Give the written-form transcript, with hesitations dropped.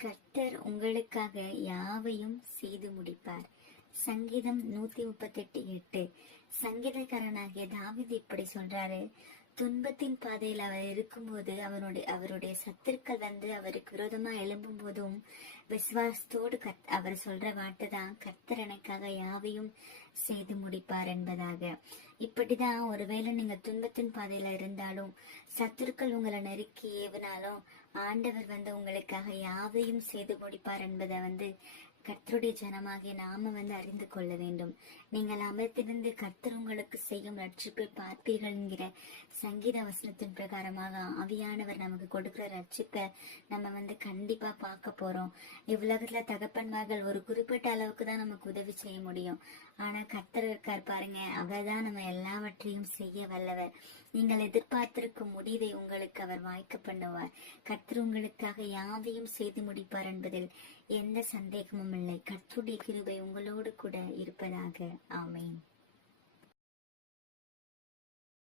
கர்த்தர் உங்களுக்காக யாவையும் செய்து முடிப்பார். சங்கீதம் 138:8. சங்கீதக்காரனாகிய தாவீது இப்படி சொல்றாரு: துன்பத்தின் பாதையில் அவர் இருக்கும்போது, அவருடைய சத்துருக்கள் வந்து அவருக்கு விரோதமா எழும்பும் போதும் விசுவாசத்தோடு அவர் சொல்ற வார்த்தை தான், கர்த்தர் எனக்காக யாவையும் செய்து முடிப்பார் என்பதாக. இப்படிதான் ஒருவேளை நீங்க துன்பத்தின் பாதையில இருந்தாலும், சத்துருக்கள் உங்களை நெருக்கி ஏவினாலும், ஆண்டவர் வந்து உங்களுக்காக யாவையும் செய்து முடிப்பார் என்பதை கர்த்தருடைய ஜனமாகிய நாம அறிந்து கொள்ள வேண்டும். நீங்கள் அமர்த்திருந்து கர்த்தர் உங்களுக்கு செய்யும் ரட்சிப்பை பார்ப்பீர்கள் என்கிற சங்கீத வசனத்தின் பிரகாரமாக ஆவியானவர் நமக்கு கொடுக்கிற ரட்சிப்பை நம்ம கண்டிப்பா பார்க்க போறோம். இவ்வுலகத்துல தகப்பன்மார்கள் ஒரு குறிப்பிட்ட அளவுக்கு தான் நமக்கு உதவி செய்ய முடியும். ஆனா கர்த்தர் இருக்கார் பாருங்க, அவர் தான் நம்ம எல்லாவற்றையும் செய்ய வல்லவர். நீங்கள் எதிர்பார்த்திருக்கும் முடிவை உங்களுக்கு அவர் வாய்க்க பண்ணுவார். கர்த்தர் உங்களுக்காக யாவையும் செய்து முடிப்பார் என்பதில் எந்த சந்தேகமும் இல்லை. கர்த்தருடைய கிருபை உங்களோடு கூட இருப்பதாக. ஆமென்.